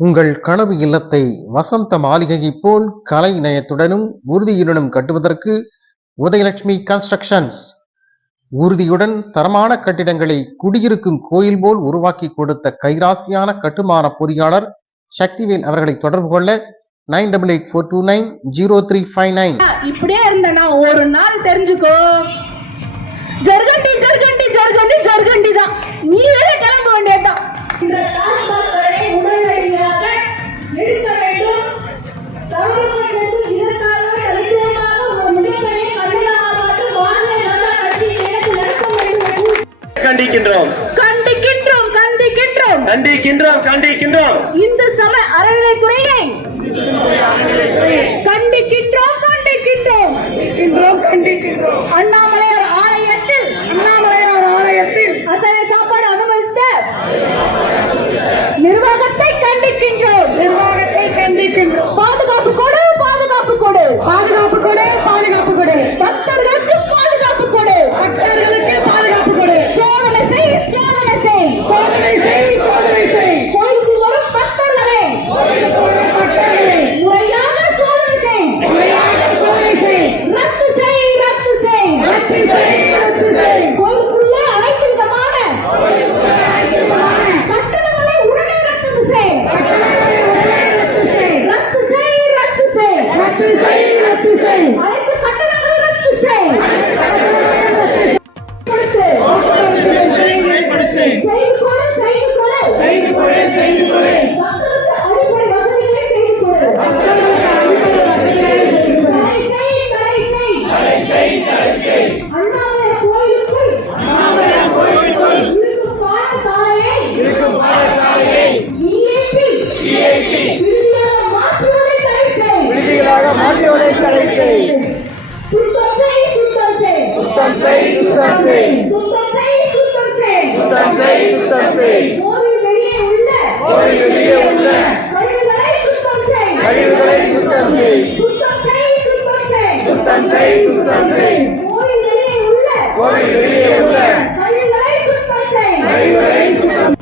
உங்கள் கனவு இல்லத்தை வசந்த மாளிகையைப் போல் கலை நயத்துடனும் உறுதியுடனும் கட்டுவதற்கு உதயலட்சுமி கன்ஸ்ட்ரக்ஷன்ஸ் உறுதியுடன் தரமான கட்டிடங்களை குடியிருக்கும் கோயில் போல் உருவாக்கி கொடுத்த கைராசியான கட்டுமான பொறியாளர் சக்திவேல் அவர்களை தொடர்பு கொள்ள 9884290359. இப்படியே இருந்தனா ஒரு நாள் தெரிஞ்சுக்கோ, ஜர்கண்டி ஜர்கண்டி ஜர்கண்டி ஜர்கண்டி தான். நீ வேற கிளம்ப வேண்டியதான். இந்த தாஸ்பாக்களை உடனடியாக எடுக்க வேண்டும். தமிழ்நாட்டிற்கு இதற்காகவே அதிகமாக ஒரு முடிவுகளை கண்டனமாக பாரதிய ஜனதா கட்சி நடத்த வேண்டும். கண்டிக்கின்றோம் கண்டிக்கின்றோம் கண்டிக்கின்றோம் கண்டிக்கின்றோம் கண்டிக்கின்றோம். இந்து சமய அறநிலைத்துறையை கண்டிக்கின்றோம் கண்டிக்கின்றோம் கண்டிக்கின்றோம். அண்ணாமலையார் ஆலயத்தில் அத்தனை சாப்பாடு அனுமதித்த நிர்வாகத்தை கண்டிக்கின்றோம். பாதுகாப்பு கொடு பாதுகாப்பு கொடு பாதுகாப்பு கொடு பாதுகாப்பு கொடு. பக்தர்களுக்கு பாதுகாப்பு கொடு பாதுகாப்பு கொடு. சோதனை செய் சோதனை செய் சோதனை செய் சோதனை செய். கோயிலுக்கு வரும் பக்தர்களை முறையாக சோதனை செய் சோதனை செய். ரத்து செய் ரத்து செய் ரத்து செய் ரத்து செய். கோயிலுக்குள்ள அனைத்து விதமான கட்டணங்களை உடனே ரத்து செய் ரத்து செய் ரத்து செய் ரத்து செய் ரத்து செய். அனைத்து கட்டணங்களை ரத்து செய். மாற்றியோட தடை செய். சுத்தம் செய் சுத்தம் செய் சுத்தம் செய் சுத்தம் செய் சுத்தம் செய் சுத்தம் செய் சுத்தம் செய் சுத்தம் செய். கோவில் வெளியே உள்ள கழிவுகளை சுத்தம் செய் சுத்தம் செய் சுத்தம் செய் சுத்தம் செய் சுத்தம் செய் சுத்தம் செய். கோவில் வெளியே உள்ள கழிவுகளை சுத்தம் செய் சுத்தம்.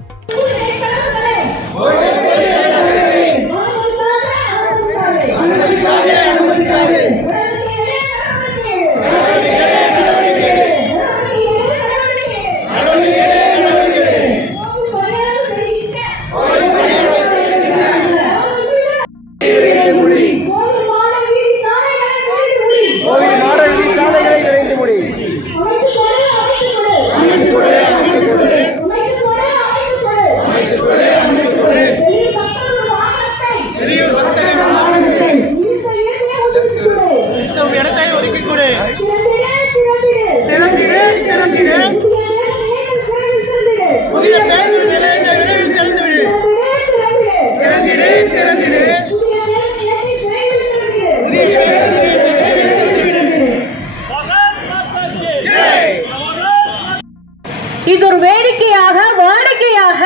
இது ஒரு வேடிக்கையாக வாடிக்கையாக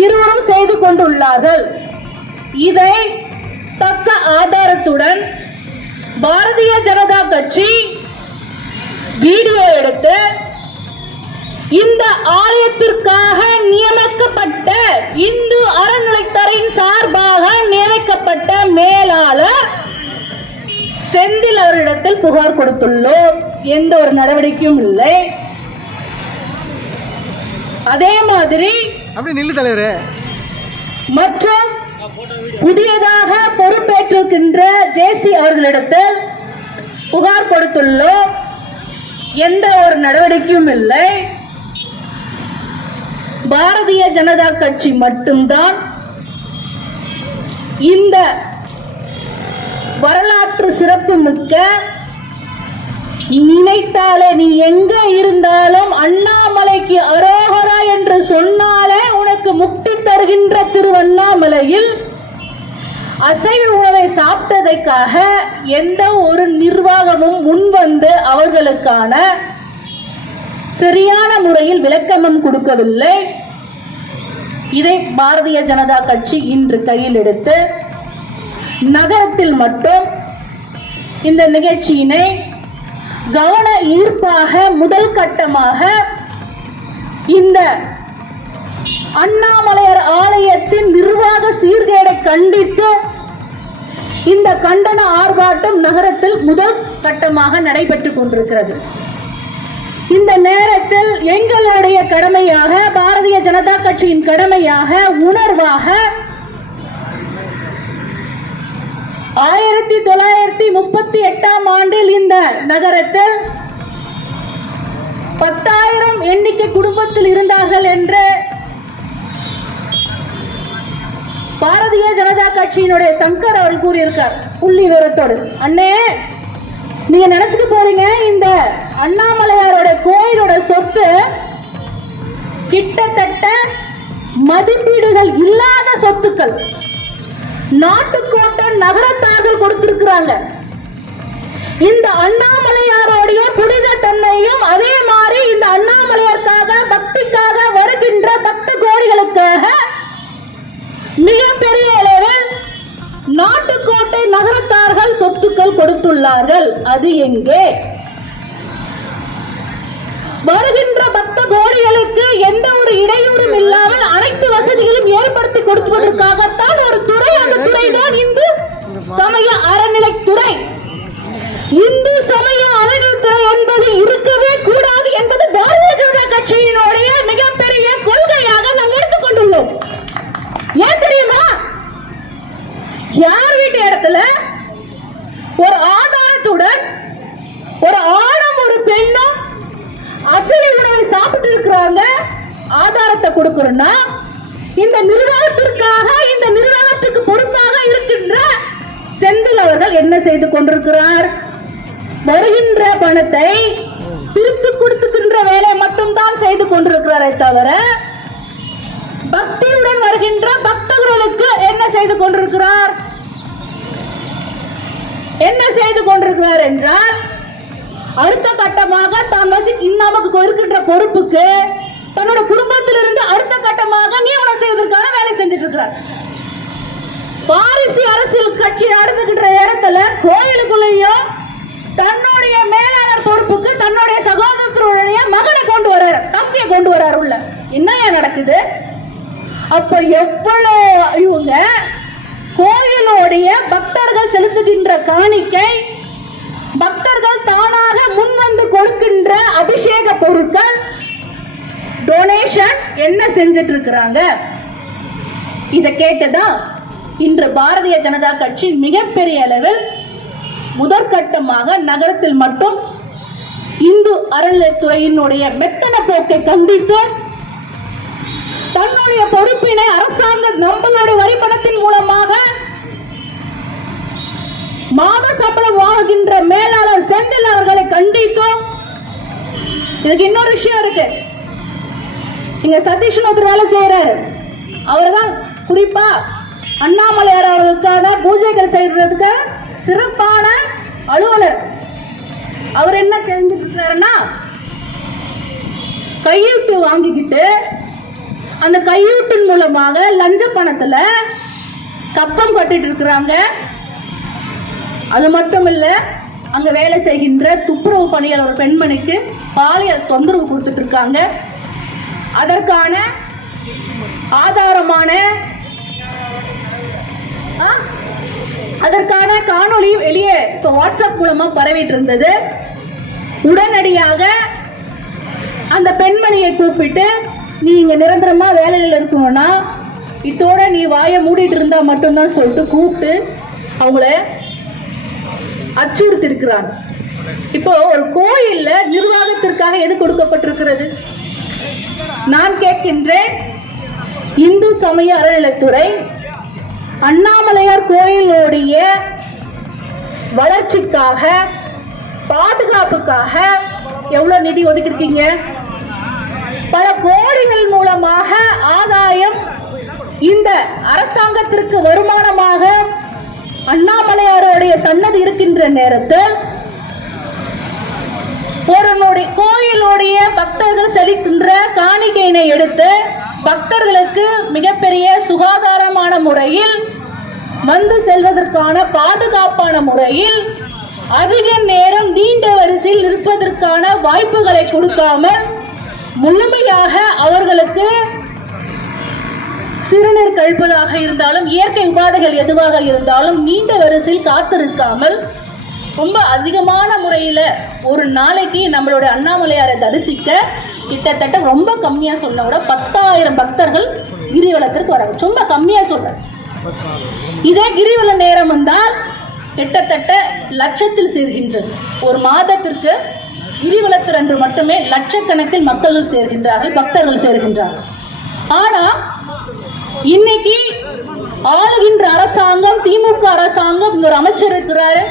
இருவரும் செய்து கொண்டுள்ளார்கள். இதை தக்க ஆதாரத்துடன் பாரதிய ஜனதா கட்சி வீடியோ எடுத்து இந்த ஆலயத்திற்காக நியமிக்கப்பட்ட இந்து அறநிலைத்துறையின் சார்பாக நியமிக்கப்பட்ட மேலாளர் செந்தில் அவரிடத்தில் புகார் கொடுத்துள்ளோம். எந்த ஒரு நடவடிக்கையும் இல்லை. அதே மாதிரி மற்றும் புதியதாக பொறுப்பேற்றிருக்கின்ற ஜேசி அவர்களிடத்தில் புகார் கொடுத்துள்ளோம். எந்த ஒரு நடவடிக்கையும் இல்லை. பாரதிய ஜனதா கட்சி மட்டும்தான் இந்த வரலாற்று சிறப்பு மிக்க, நினைத்தாலே நீ எங்க இருந்தாலும் அண்ணாமலைக்கு அரோகரா என்று சொன்னாலே உனக்கு முக்தி தருகின்ற திருவண்ணாமலையில் அசைவ உணவை சாப்பிட்டதற்காக எந்த ஒரு நிர்வாகமும் முன்வந்து அவர்களுக்கான சரியான முறையில் விளக்கமும் கொடுக்கவில்லை. இதை பாரதிய ஜனதா கட்சி இன்று கையில் எடுத்து நகரத்தில் மட்டும் இந்த நிகழ்ச்சியினை கவன ஈர்ப்பாக முதல் கட்டமாக இந்த அண்ணாமலையார் ஆலயத்தின் நிர்வாக கண்டித்து இந்த கண்டன ஆர்ப்பாட்டம் நகரத்தில் முதல் கட்டமாக நடைபெற்றுக் கொண்டிருக்கிறது. இந்த நேரத்தில் எங்களுடைய கடமையாக, பாரதிய ஜனதா கட்சியின் கடமையாக, உணர்வாக 1938 ஆண்டில் இந்த நகரத்தில் 10,000 எண்ணிக்கை குடும்பத்தில் இருந்தார்கள் என்று பாரதிய ஜனதா கட்சியினுடைய சங்கர் அவர்கள் கூறியிருக்கார் புள்ளி விவரத்தோடு. அண்ணே, நீங்க நினைச்சுக்க போறீங்க இந்த அண்ணாமலையாரோட கோயிலோட சொத்து கிட்டத்தட்ட மதிப்பீடுகள் இல்லாத சொத்துக்கள் நாட்டுக்கோட்டை நகரத்தார்கள் கொடுத்திருக்கிறாங்க. இந்த அண்ணாமலையாரோடைய புனித தன்மையும் அதே மாதிரி இந்த அண்ணாமலையாருக்காக பக்திக்காக வருகின்ற பக்த கோடிகளுக்காக மிகப்பெரிய அளவில் நாட்டுக்கோட்டை நகரத்தார்கள் சொத்துக்கள் கொடுத்துள்ளார்கள். அது எங்கே? வருகின்ற பக்த கோடிகளுக்கு எந்த ஒரு இடையூறும் இல்லாமல் அனைத்து வசதிகளும் ஏற்படுத்தி கொடுப்பதற்காகத்தான் ஒரு துறை, அந்த துறைதான் இந்து சமய அறநிலைத்துறை. இந்து சமய அறநிலைத்துறை என்பது இருக்கவே கூடாது என்பது பாரதிய ஜனதா கட்சியினுடைய மிகப்பெரிய கொள்கையாக நாங்கள் எடுத்துக் கொண்டுள்ளோம். ஏன் தெரியுமா? யார் வீட்டு இடத்துல ஒரு ஆதாரத்துடன் ஒரு ஆணும் ஒரு பெண்ணும் அசைவ உணவை சாப்பிட்டு இருக்கிறாங்க, ஆதாரத்தை கொடுக்கிறோம்னா இந்த நிர்வாகத்திற்காக, இந்த நிர்வாகத்துக்கு பொறுப்பாக இருக்கின்ற செந்தில் அவர்கள் என்ன செய்து கொண்டிருக்கிறார்? வருகின்ற பணத்தை பிரித்து கொடுத்துக்கின்ற வேலை மட்டும்தான் செய்து கொண்டிருக்கிறாரே தவிர பக்தியுடன் வருகின்ற பக்தர்களுக்கு என்ன செய்து கொண்டிருக்கிறார்? என்ன செய்து கொண்டிருக்கிறார் என்றால், அடுத்த கட்டமாக தான் நமக்கு இருக்கின்ற பொறுப்புக்கு தன்னோட குடும்பத்திலிருந்து அடுத்த கட்டமாக நியமனம் செய்வதற்கான வேலை செஞ்சிட்டு இருக்கிறார். பாரிசி அரசியல் கட்சி நடந்துகின்ற இடத்துல கோயிலுக்குள்ளேயும் தன்னுடைய மேலாளர் பொறுப்புக்கு தன்னுடைய சகோதரத்துடைய மகனை கொண்டு வர்றாரு, தம்பியை கொண்டு வர்றாரு உள்ள. என்ன நடக்குது? அப்ப எவ்வளவு இவங்க கோயிலுடைய பக்தர்கள் செலுத்துகின்ற காணிக்கை, பக்தர்கள் தானாக முன்வந்து கொடுக்கின்ற அபிஷேக பொருட்கள், டொனேஷன் என்ன செஞ்சிட்டு இருக்கிறாங்க? இத கேட்டுதான் இன்று பாரதிய ஜனதா கட்சி மிகப்பெரிய அளவில் முதற்கட்டமாக நகரத்தில் மட்டும் இந்து அறநிலையத்துறையினுடைய மெத்தன போக்கை கண்டித்து தன்னுடைய பொறுப்பினை அரசாங்க நம்மளுடைய வரி பணத்தின் மூலமாக மாத சம்பளம் வாங்குகின்ற மேலாளர் செந்தில் அவர்களை கண்டித்தோம். இதுக்கு இன்னொரு விஷயம் இருக்கு. இங்க சதீஷ் ஒருத்தர் வேலை செய்யறாரு. அவர்தான் குறிப்பா அண்ணாமலையார் அவர்களுக்கான பூஜைகள் செய்யறதுக்கு சிறப்பான அலுவலர். அவர் என்ன செஞ்சுட்டு இருக்காருன்னா, கையூட்டு வாங்கிக்கிட்டு அந்த கையூட்டின் மூலமாக லஞ்ச பணத்துல கப்பம் கட்டிட்டு இருக்கிறாங்க. அது மட்டும் இல்ல, அங்க வேலை செய்கின்ற துப்புரவு பணியாளர் ஒரு பெண்மணிக்கு பாலியல் தொந்தரவு கொடுத்துட்டு இருக்காங்க. அதற்கான ஆதாரமான அதற்கான காணொளி வெளியே வாட்ஸ்அப் மூலமா பரவிட்டு இருந்தது. உடனடியாக அந்த பெண்மணியை கூப்பிட்டு, நீ இங்க நிரந்தரமா வேலையில் இருக்கணும்னா இதோட நீ வாயை மூடிட்டு இருந்தா மட்டும்தான் சொல்லிட்டு கூப்பிட்டு அவங்கள அச்சுறுத்தி இருக்கிறாங்க. இப்போ ஒரு கோயில்ல நிர்வாகத்திற்காக எது கொடுக்கப்பட்டிருக்கிறது? நான் கேட்கின்றேன், இந்து சமய அறநிலைத்துறை அண்ணாமலையார் கோயிலுடைய வளர்ச்சிக்காக, பாதுகாப்புக்காக எவ்வளவு நிதி ஒதுக்கிருக்கீங்க? பல கோடிகள் மூலமாக ஆதாயம் இந்த அரசாங்கத்திற்கு வருமானமாக அண்ணாமலையாருடைய சன்னதி இருக்கின்ற நேரத்தில் ஒரு கோயிலுடைய பக்தர்கள் செலுத்துகின்ற காணிக்கையினை எடுத்து பக்தர்களுக்கு மிகப்பெரிய சுகாதாரமான முறையில் வந்து செல்வதற்கான பாதுகாப்பான முறையில் அதிக நேரம் நீண்ட வரிசையில் இருப்பதற்கான வாய்ப்புகளை கொடுக்காமல் முழுமையாக அவர்களுக்கு சிறுநீர் கழிப்பதாக இருந்தாலும் இயற்கை உபாதைகள் எதுவாக இருந்தாலும் நீண்ட வரிசையில் காத்திருக்காமல் ரொம்ப அதிகமான முறையில் ஒரு நாளைக்கு நம்மளுடைய அண்ணாமலையாரை தரிசிக்க கிட்டத்தட்ட ரொம்ப கம்மியாக சொன்ன கூட 10,000 பக்தர்கள் கிரிவலத்திற்கு வராங்க. சும்மா கம்மியாக சொல்ற. இதே கிரிவல நேரம் வந்தால் கிட்டத்தட்ட லட்சத்தில் சேர்கின்றது. ஒரு மாதத்திற்கு கிரிவலத்திரன்று மட்டுமே லட்சக்கணக்கில் மக்கள் சேர்கின்றார்கள், பக்தர்கள் சேர்கின்றார்கள். ஆனா இன்னைக்கு ஆளுகின்ற அரசாங்கம், திமுக அரசாங்கம், இங்க ஒரு அமைச்சர் இருக்கிறாரு,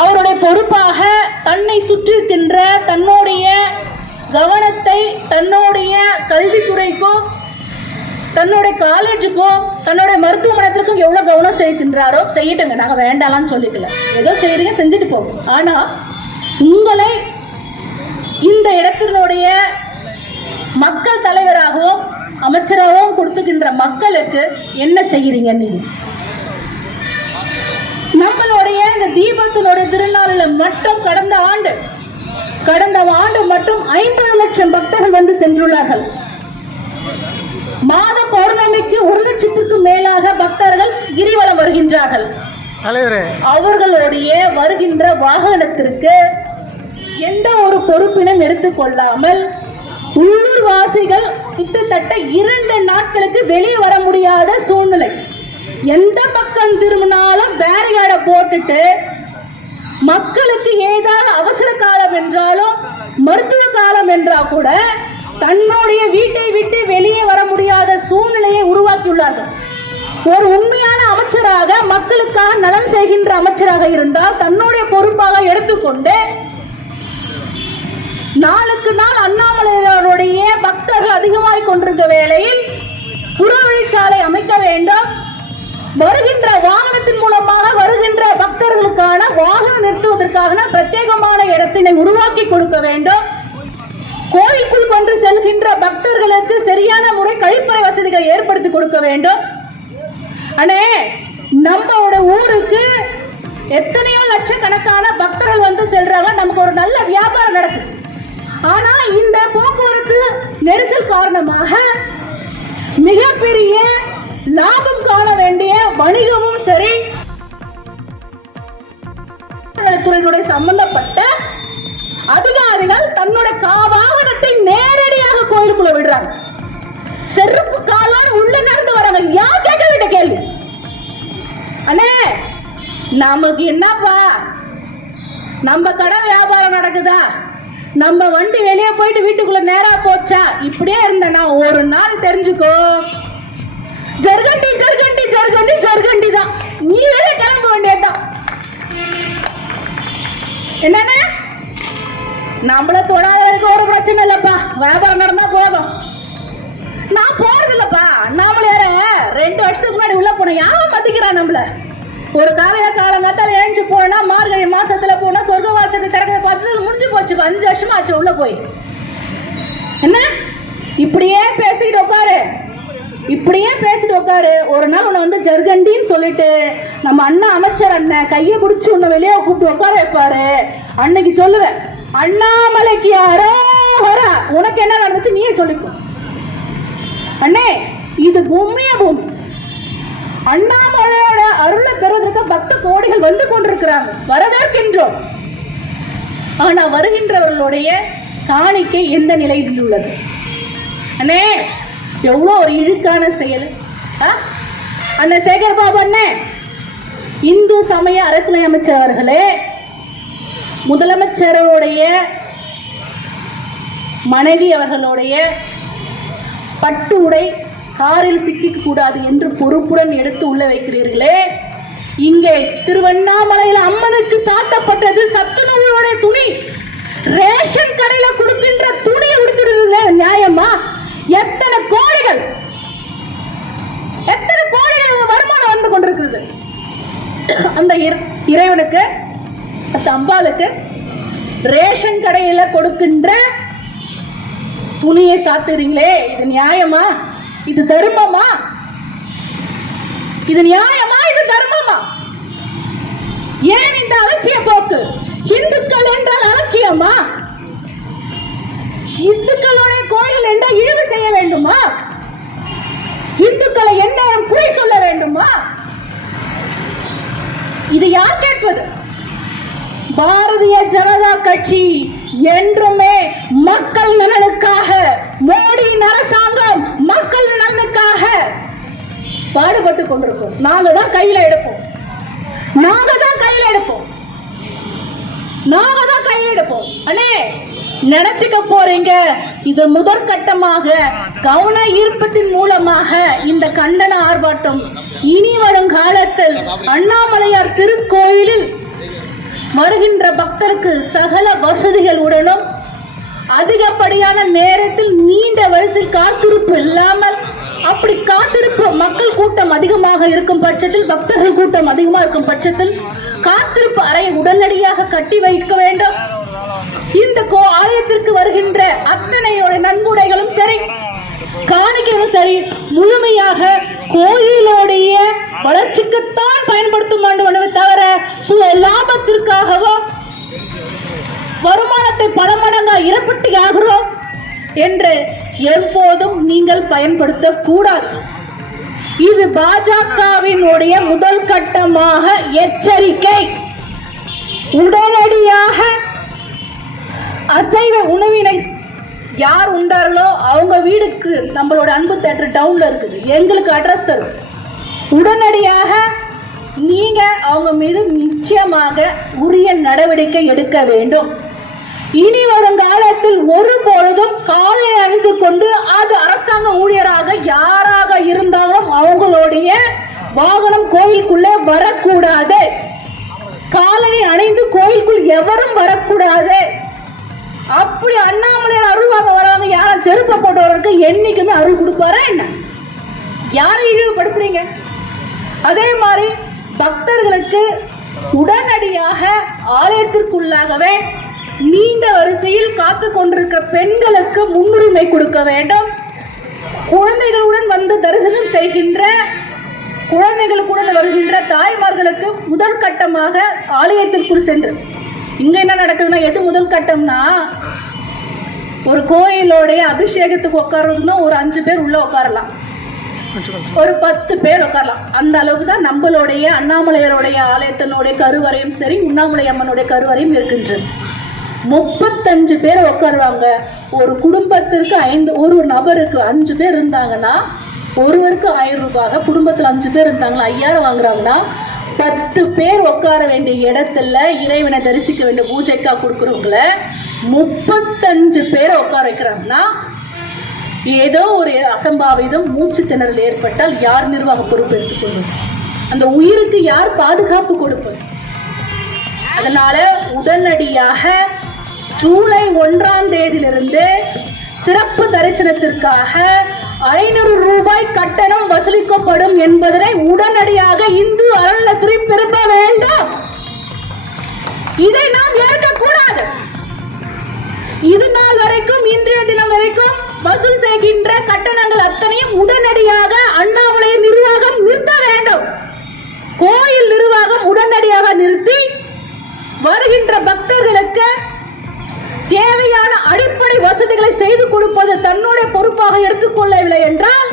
அவருடைய பொறுப்பாக தன்னை சுற்றிருக்கின்ற தன்னுடைய கவனத்தை தன்னுடைய கல்வித்துறைக்கும் தன்னுடைய காலேஜுக்கும் தன்னுடைய மருத்துவமனைக்கும் எவ்வளவு கவனம் செய்கின்றாரோ செய்யட்டுங்க, நாங்க வேண்டாம்னு சொல்லிக்கல, ஏதோ செய்யறீங்க செஞ்சுட்டு போகும். ஆனா உங்களை இந்த இடத்தினுடைய மக்கள் தலைவராகவும் அமைச்சராகவும் கொடுத்துக்கின்ற மக்களுக்கு என்ன செய்யறீங்க? நீங்க நம்மளுடைய இந்த தீபத்தினுடைய திருநாளில் மட்டும் கடந்த ஆண்டு மட்டும் 50 லட்சம் பக்தர்கள் வந்து சென்றுள்ளார்கள். மாத பௌர்ணமிக்கு 1 லட்சத்துக்கும் மேலாக பக்தர்கள் கிரிவலம் வருகின்றார்கள். அவர்களுடைய வருகின்ற வாகனத்திற்கு எந்த ஒரு பொறுப்பினும் எடுத்துக்கொள்ளாமல் உள்ளூர் வாசிகள் கிட்டத்தட்ட 2 நாட்களுக்கு வெளியே வர முடியாத சூழ்நிலை. எந்த பக்கம் திரும்பினாலும் பேரிகார்டை போட்டுட்டு மக்களுக்கு ஏதாவது அவசர காலம் என்றாலும் மருத்துவ காலம் என்றால் கூட தன்னுடைய வீட்டை விட்டு வெளியே வர முடியாத சூழ்நிலையை உருவாக்கியுள்ளார்கள். ஒரு உண்மையான அமைச்சராக மக்களுக்காக நலன் செய்கின்ற அமைச்சராக இருந்தால் தன்னுடைய பொறுப்பாக எடுத்துக்கொண்டு நாளுக்கு நாள் அண்ணாமலையாருடைய பக்தர்கள் அதிகமாகிக் கொண்டிருக்க வேளையில் புறவழிச்சாலை அமைக்க வேண்டும். வருகின்ற வாகனத்தின் மூலமாக வருகின்ற பக்தர்களுக்கான வாகனம் நிறுத்துவதற்கான பிரத்யேகமான இடத்தினை உருவாக்கி கொடுக்க வேண்டும். கோயிலுக்குள் கொண்டு செல்கின்ற பக்தர்களுக்கு சரியான முறை கழிப்பறை வசதிகளை ஏற்படுத்தி கொடுக்க வேண்டும். அண்ணே, நம்மளோட ஊருக்கு எத்தனையோ லட்சக்கணக்கான பக்தர்கள் வந்து செல்றாங்க, நமக்கு ஒரு நல்ல வியாபாரம் நடக்குது. ஆனா இந்த போக்குவரத்து நெரிசல் காரணமாக மிகப்பெரிய லாபம் காண வேண்டிய வணிகமும் சரி, துறையினுடைய சம்பந்தப்பட்ட அதிகாரிகள் தன்னுடைய வாகனத்தை நேரடியாக கோயிலுக்குள்ள விடுறாங்க. செருப்பு காலால் உள்ள நடந்து வராங்க. யார் கேட்க விட்ட கேள்வி? அண்ணே, நமக்கு என்னப்பா, நம்ம கடை வியாபாரம் நடக்குதா, நம்ம வண்டி வெளியே போயிட்டு வீட்டுக்குள்ள நேரா போச்சா, இப்படியே இருந்தனா ஒரு நாள் தெரிஞ்சுக்கோ, ஜர்கண்டி ஜர்கண்டி ஜர்கண்டி ஜர்கண்டி தான். நீ வெளியே கிளம்ப வேண்டியதான். என்னன்னா நம்மள தொடாத வரைக்கும் ஒரு பிரச்சனை இல்லப்பா, வியாபாரம் நடந்தா போதும். நான் போறது இல்லப்பா. நம்மள 2 வருஷத்துக்கு முன்னாடி உள்ள போனோம், யாரும் மதிக்கிறான் நம்மள. ஒரு காலங்காத்தால ஏஞ்சி போனா மார்கழி மாசத்துல போனா சொர்க்கவாசத்தை திறக்கதை பார்த்து முடிஞ்சு போச்சு. 5 வருஷமா ஆச்சு உள்ள போய். என்ன இப்படியே பேசிட்டு உட்காரு. ஒரு நாள் உன்னை வந்து ஜர்கண்டின்னு சொல்லிட்டு நம்ம அண்ணா அமைச்சர் அண்ணன் கையை பிடிச்சி உன்னை வெளியே கூப்பிட்டு உட்கார வைப்பாரு. அன்னைக்கு சொல்லுவேன், அண்ணாமலைக்கு யாரோ வரா, உனக்கு என்ன நடந்துச்சு நீயே சொல்லிக்கோ. அண்ணே, இது பூமியே பூமி. அண்ணாமலையோட அருளை பெறுவதற்கு பக்த கோடிகள் வந்து கொண்டிருக்கிறாங்க, வரவேற்கின்றோம். ஆனா வருகின்றவர்களுடைய காணிக்கை எந்த நிலையில் உள்ளது? அண்ணே, எவ்வளோ ஒரு இழுக்கான செயல். அண்ணன் சேகர் பாபு அண்ணே, இந்து சமய அறத்துறை அமைச்சர் அவர்களே, முதலமைச்சருடைய மனைவி அவர்களுடைய பட்டு உடை காரில் சிக்கிக்க கூடாது என்று பொறுப்புடன் எடுத்து உள்ள வைக்கிறீர்களே. இங்கே திருவண்ணாமலையில் அம்மனுக்கு சாத்தப்பட்டது சத்துணவுடைய துணி. ரேஷன் கடையில கொடுக்கின்ற துணியை உடுத்துறீர்களே, நியாயமா? எத்தனை கோடிகள் வருமானம் வந்து கொண்டிருக்கிறது. அந்த இறைவனுக்கு, அந்த அம்பாளுக்கு ரேஷன் கடையில கொடுக்கின்ற துணியை சாத்துறீங்களே, இது நியாயமா? இது தர்மமா? இது நியாயமா? இது தர்மமா? ஏன் இந்த அலட்சிய போக்கு? இந்துக்கள் என்றால் அலட்சியமா? இந்துக்களுடைய கோயில் என்றால் இழிவு செய்ய வேண்டுமா? இந்துக்களை எந்நேரம் குறை சொல்ல வேண்டுமா? இது யார் கேட்பது? பாரதிய ஜனதா கட்சி என்றுமே மக்கள் நலனுக்காக, மோடியின் அரசாங்கம் மக்கள் நலனுக்காக பாடுபட்டு கொண்டிருக்கோம். நாங்க தான் கையில எடுப்போம், நாங்க தான் கையில எடுப்போம், நாங்க தான் கையில எடுப்போம். அண்ணே நினைச்சுக்க போறீங்க, இது முதற்கட்டமாக கவன ஈர்ப்பத்தின் மூலமாக இந்த கண்டன ஆர்ப்பாட்டம் இனி வரும் காலத்தில் அண்ணாமலையார் திருக்கோயிலில் வருகின்ற பக்தருக்கு சகல வசதிகளுடனும் அதிகப்படியான நேரத்தில் நீண்ட வரிசையில் காத்திருப்பு இல்லாமல், அப்படி காத்திருப்பு மக்கள் கூட்டம் அதிகமாக இருக்கும் பட்சத்தில், பக்தர்கள் கூட்டம் அதிகமாக இருக்கும் பட்சத்தில் காத்திருப்பு அறையை உடனடியாக கட்டி வைக்க வேண்டும். இந்த ஆலயத்திற்கு வருகின்ற அத்தனையோட நன்கொடைகளும் சரி, காணிக்கையும் சரி, முழுமையாக கோயிலுடைய வளர்ச்சிக்குத்தான் பயன்படுத்தும் வேண்டும், தவிர லாபத்திற்காகவோ வருமானத்தை பல மடங்காக இரப்பட்டி ஆகிறோம் என்று எப்போதும் நீங்கள் பயன்படுத்த கூடாது. இது பாஜகவினுடைய முதல் கட்டமாக எச்சரிக்கை. உடனடியாக அசைவ உணவினை யார் உண்டார்களோ அவங்க வீடுக்கு நம்மளோட அன்பு தேட்டர் டவுன்ல இருக்குது, எங்களுக்கு அட்ரஸ் தரும். உடனடியாக நீங்க அவங்க மீது நிச்சயமாக உரிய நடவடிக்கை எடுக்க வேண்டும். இனி வரும் காலத்தில் ஒருபொழுதும் காலை அணிந்து கொண்டு அது அரசாங்க ஊழியராக யாராக இருந்தாலும் அவங்களுடைய வாகனம் கோயிலுக்குள்ளே வரக்கூடாது. காலணி அணிந்து கோயிலுக்குள் எவரும் வரக்கூடாது. அப்படி அண்ணாமலையார் அருள் வாங்க வராங்க, யாரும் செருப்ப போட்டவருக்கு என்னைக்குமே அருள் கொடுப்பாரா என்ன? யாரை இழிவுபடுத்துறீங்க? அதே மாதிரி பக்தர்களுக்கு உடனடியாக ஆலயத்திற்குள்ளாகவே நீண்ட வரிசையில் காத்து கொண்டிருக்கிற பெண்களுக்கு முன்னுரிமை கொடுக்க வேண்டும். குழந்தைகளுடன் வந்து தரிசனம் செய்கின்ற குழந்தைகளுடன் வருகின்ற தாய்மார்களுக்கு முதல் கட்டமாக ஆலயத்திற்குள் சென்று, இங்க என்ன நடக்குதுன்னா, எது முதல் கட்டம்னா, ஒரு கோயிலோடைய அபிஷேகத்துக்கு உட்கார்றதுன்னா ஒரு 5 பேர் உள்ள உட்காரலாம், ஒரு 10 பேர் உட்காரலாம். அந்த அளவுக்கு தான் நம்மளுடைய அண்ணாமலையருடைய ஆலயத்தினுடைய கருவறையும் சரி, உண்ணாமலை அம்மனுடைய கருவறையும் இருக்கின்றது. 35 பேர் உட்காருவாங்க. ஒரு குடும்பத்திற்கு ஒரு நபருக்கு 5 பேர் இருந்தாங்கன்னா ஒருவருக்கு 1000 ரூபாய், குடும்பத்தில் 5 பேர் இருந்தாங்களா 5000 வாங்குறாங்கன்னா 10 பேர் உட்கார வேண்டிய இடத்துல இறைவனை தரிசிக்க வேண்டிய பூஜைக்கா கொடுக்குறவங்கள 35 பேரை உட்கார வைக்கிறாங்கன்னா, ஏதோ ஒரு அசம்பாவிதம் மூச்சு திணறல் ஏற்பட்டால் யார் நிர்வாக பொறுப்பு எடுத்துக்கொள்வது? அந்த உயிருக்கு யார் பாதுகாப்பு கொடுப்பது? அதனால உடனடியாக ஜூலை 1ஆம் தேதியிலிருந்து சிறப்பு தரிசனத்திற்காக 500 ரூபாய் கட்டணம் வசூலிக்கப்படும் என்பதனை உடனடியாக இந்து அறநிலையத்துறை திருப்ப வேண்டும். இதை நாம் ஏற்கக்கூடாது. இது நாள் வரைக்கும், இன்றைய தினம் வரைக்கும் வசூல் செய்கின்ற கட்டணங்கள் அத்தனையும் உடனடியாக அண்ணாமலை நிர்வாகம் நிறுத்த வேண்டும். கோயில் நிர்வாகம் உடனடியாக நிறுத்தி வருகின்ற பக்தர்களுக்கு தேவையான அடிப்படை வசதிகளை செய்து கொடுப்பது தன்னுடைய பொறுப்பாக எடுத்துக்கொள்ளவில்லை என்றால்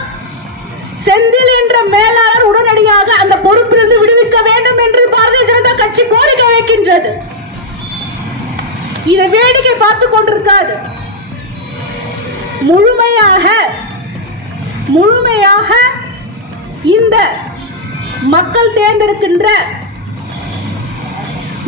செந்தில் என்ற மேலாளர் உடனடியாக அந்த பொறுப்பிலிருந்து விடுவிக்க வேண்டும் என்று பாரதிய ஜனதா கட்சி கோரிக்கை வைக்கின்றது. இதை வேடிக்கை பார்த்துக் கொண்டிருக்காது. முழுமையாக இந்த மக்கள் தேர்ந்தெடுக்கின்ற,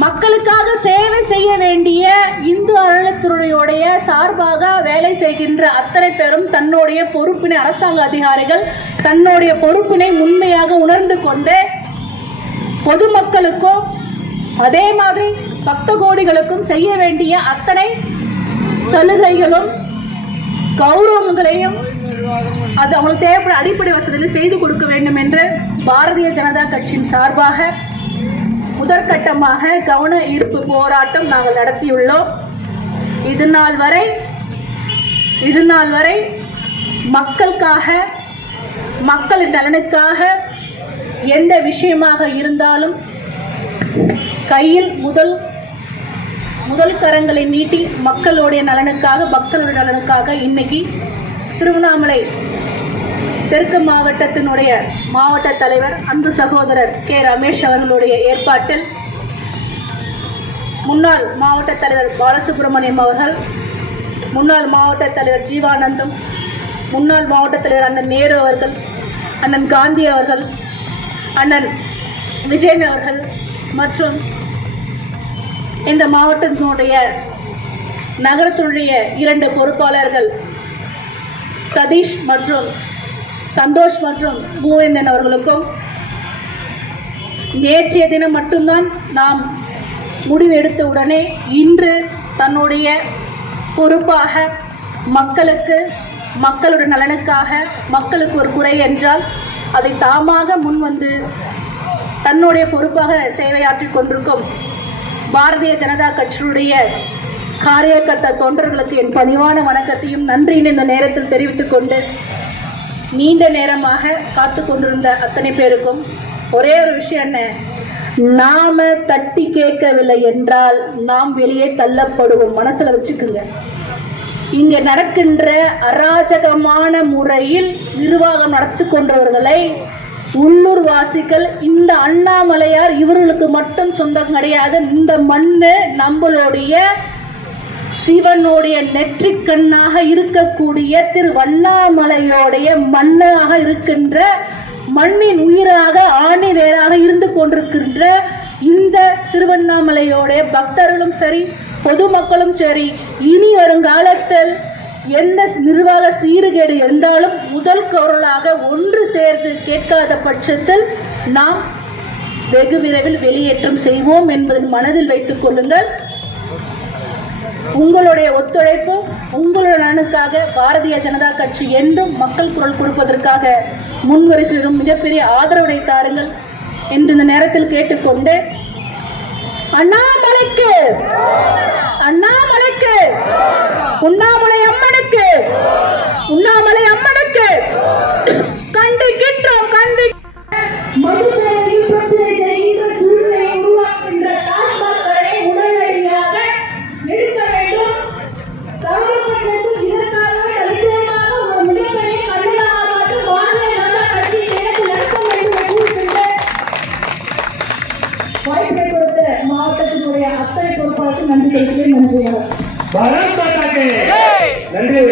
மக்களுக்காக சேவை செய்ய வேண்டிய இந்து அறநிலையத்துறையுடைய சார்பாக வேலை செய்கின்ற அத்தனை பேரும் தன்னுடைய பொறுப்பினை, அரசாங்க அதிகாரிகள் தன்னுடைய பொறுப்பினை உண்மையாக உணர்ந்து கொண்டு பொதுமக்களுக்கும் அதே மாதிரி பக்த கோடிகளுக்கும் செய்ய வேண்டிய அத்தனை சலுகைகளும் கௌரவங்களையும் அது அவங்களுக்கு தேவைப்படும் அடிப்படை வசதிகளை செய்து கொடுக்க வேண்டும் என்று பாரதிய ஜனதா கட்சியின் சார்பாக முதற்கட்டமாக கவன ஈர்ப்பு போராட்டம் நாங்கள் நடத்தியுள்ளோம். இது நாள் வரை மக்களுக்காக, மக்களின் நலனுக்காக எந்த விஷயமாக இருந்தாலும் கையில் முதல் கரங்களை நீட்டி மக்களுடைய நலனுக்காக, பக்தர்களுடைய நலனுக்காக இன்னைக்கு திருவண்ணாமலை தெற்கு மாவட்டத்தினுடைய மாவட்ட தலைவர் அன்பு சகோதரர் கே ரமேஷ் அவர்களுடைய ஏற்பாட்டில் முன்னாள் மாவட்ட தலைவர் பாலசுப்ரமணியம் அவர்கள், முன்னாள் மாவட்ட தலைவர் ஜீவானந்தம், முன்னாள் மாவட்ட தலைவர் அண்ணன் நேரு அவர்கள், அண்ணன் காந்தி அவர்கள், அண்ணன் விஜயன் அவர்கள் மற்றும் இந்த மாவட்டத்தினுடைய நகரத்தினுடைய 2 பொறுப்பாளர்கள் சதீஷ் மற்றும் சந்தோஷ் மற்றும் பூவேந்தன் அவர்களுக்கும் நேற்றைய தினம் மட்டும்தான் நாம் முடிவு எடுத்த உடனே இன்று தன்னுடைய பொறுப்பாக மக்களுக்கு, மக்களுடைய நலனுக்காக, மக்களுக்கு ஒரு குறை என்றால் அதை தாமாக முன்வந்து தன்னுடைய பொறுப்பாக சேவையாற்றிக் கொண்டிருக்கும் பாரதிய ஜனதா கட்சியுடைய காரியகர்த்தா தொண்டர்களுக்கு என் பணிவான வணக்கத்தையும் நன்றியின் இந்த நேரத்தில் தெரிவித்துக் கொண்டு, நீண்ட நேரமாக காத்து கொண்டிருந்த அத்தனை பேருக்கும் ஒரே ஒரு விஷயம் என்ன, நாம தட்டி கேட்கவில்லை என்றால் நாம் வெளியே தள்ளப்படுவோம். மனசுல வச்சுக்குங்க. இங்க நடக்கின்ற அராஜகமான முறையில் நிர்வாகம் நடத்தி கொண்டவர்களை உள்ளூர் வாசிகள், இந்த அண்ணாமலையார் இவர்களுக்கு மட்டும் சொந்தம் கிடையாது, இந்த மண்ணு நம்மளுடைய சிவனுடைய நெற்றிக்கண்ணாக இருக்கக்கூடிய திரு அண்ணாமலையோடைய மண்ணாக இருக்கின்ற, மண்ணின் உயிராக ஆணி வேறாக இருந்து கொண்டிருக்கின்ற இந்த திருவண்ணாமலையோடைய பக்தர்களும் சரி, பொதுமக்களும் சரி, இனி வருங்காலத்தில் எந்த நிர்வாக சீர்கேடு இருந்தாலும் முதல் குரலாக ஒன்று சேர்ந்து கேட்காத பட்சத்தில் நாம் வெகு விரைவில் வெளியேற்றம் செய்வோம் என்பதை மனதில் வைத்துக் கொள்ளுங்கள். உங்களுடைய ஒத்துழைப்பும் உங்களுடைய நலனுக்காக பாரதிய ஜனதா கட்சி என்றும் மக்கள் குரல் கொடுப்பதற்காக முன்வரிசையிலும் மிகப்பெரிய ஆதரவை தாருங்கள் என்று இந்த நேரத்தில் கேட்டுக்கொண்டு, அண்ணாமலைக்கு, அண்ணாமலைக்கு, உண்ணாமலை அம்மனுக்கு, உண்ணாமலை அம்மனுக்கு கண்டிக்கின்றோம். மதுரையில் பிரச்சனை செய்கின்ற சூழ்நிலையை உருவாக்குகின்ற டாஸ்மாக்களை உடனடியாக எடுக்க வேண்டும். தமிழகத்தில் இதற்காக நிச்சயமாக ஒரு மிகப்பெரிய கண்டன ஆர்ப்பாட்டம் பாரதிய ஜனதா கட்சி நேரத்தில் நடத்த வேண்டும் என்று வாய்ப்பை கொடுத்த மாவட்டத்தினுடைய அத்தனை பொறுப்பாளருக்கு நன்றி தெரிவிக்கிறேன். நன்றி. பாரத் மாதா கி ஜெய். நன்றி.